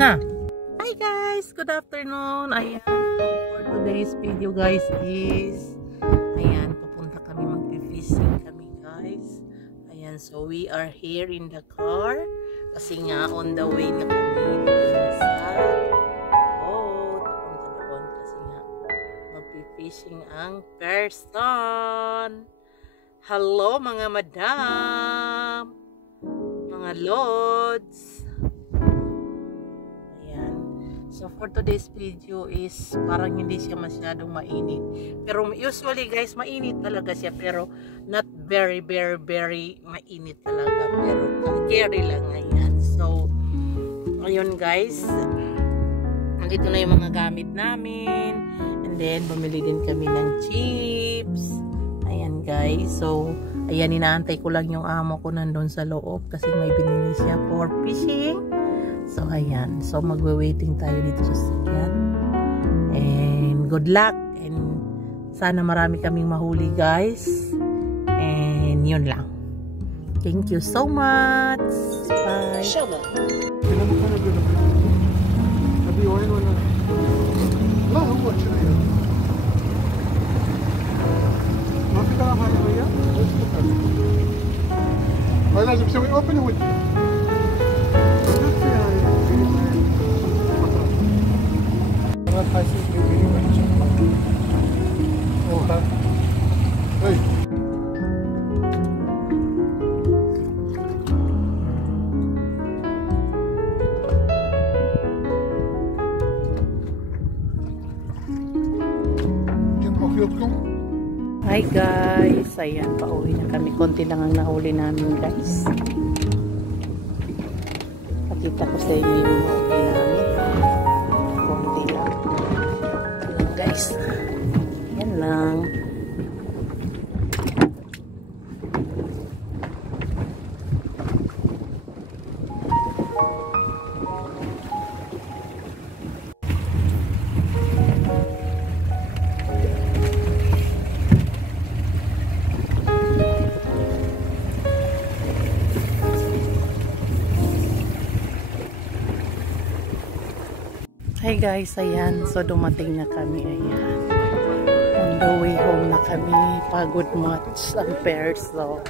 Na. Hi guys, good afternoon. Ayan, so for today's video guys is ayan, pupunta kami, mag-fishing kami guys. Ayan, so we are here in the car kasi nga on the way na kami sa boat. Pupunta doon kasi nga mag-fishing ang person. Hello mga madam, mga lods. So for today's video is parang hindi siya masyadong mainit. Pero usually guys, mainit talaga siya pero not very mainit talaga. Pero carry lang ngayon. So ayun guys, nandito na yung mga gamit namin. And then bumili din kami ng chips. Ayan guys. So ayan, inaantay ko lang yung amo ko nandun sa loob kasi may binili siya for fishing. So, ayan. So, magwe-waiting tayo dito sa sasakyan. And, good luck. And, sana marami kaming mahuli, guys. And, yun lang. Thank you so much. Bye. لازم تسوي اوبن ودي Hi guys, ayan, pauwi na kami. Konti lang ang nahuli namin guys. Pakita ko sa inyo yung nahuli namin. Konti lang. Ayan guys, yan lang. Hi guys, ayan. So dumating na kami, ayan. On the way home na kami. Pagod much ang pairs. So